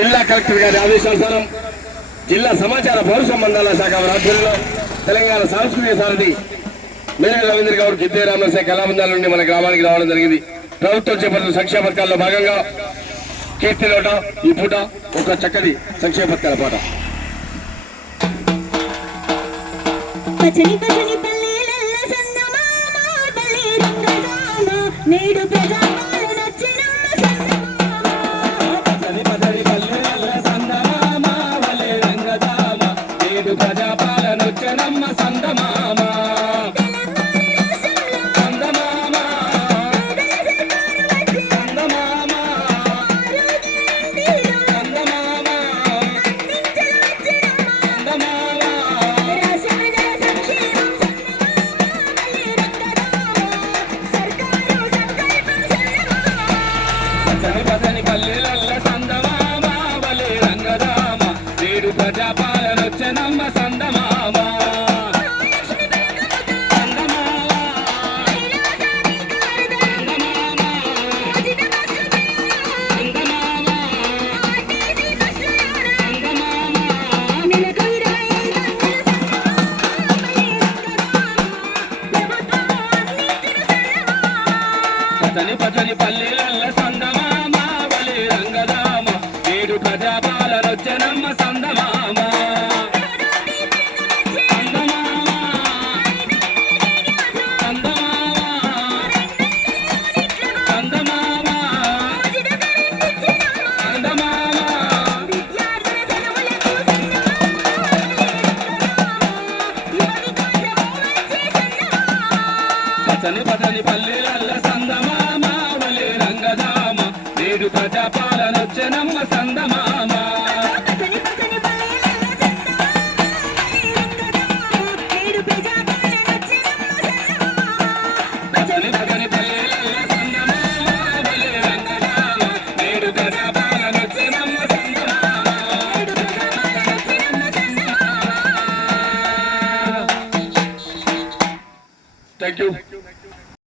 జిల్లా కలెక్టర్ గారి ఆదేశానుసారం జిల్లా సమాచార పౌర సంబంధాల శాఖ ఆధ్వర్యంలో తెలంగాణ సాంస్కృతిక సారథి మేరే రవీంద్ర గౌడ్ గిద్దే రామనసే కళాబంధాల నుండి మన గ్రామానికి రావడం జరిగింది. ప్రభుత్వం చేపట్టిన సంక్షేమ పథకాల్లో భాగంగా కీర్తిలోట ఈ పూట ఒక చక్కటి సంక్షేమ పథకాల పాట. నేడు ప్రజా పచ్చని పచ్చని పల్లెలల్ల సందమామ వలె రంగదామ. నేడు ప్రజాపాలనొచ్చనమ్మ పచ్చని పచ్చని పల్లెలల్ల సందమామ వలె రంగదామ నేడు ప్రజాపాలనొచ్చనమ్మ సందమామ. పచ్చని పచ్చని పల్లెలల్ల താങ്ക് യു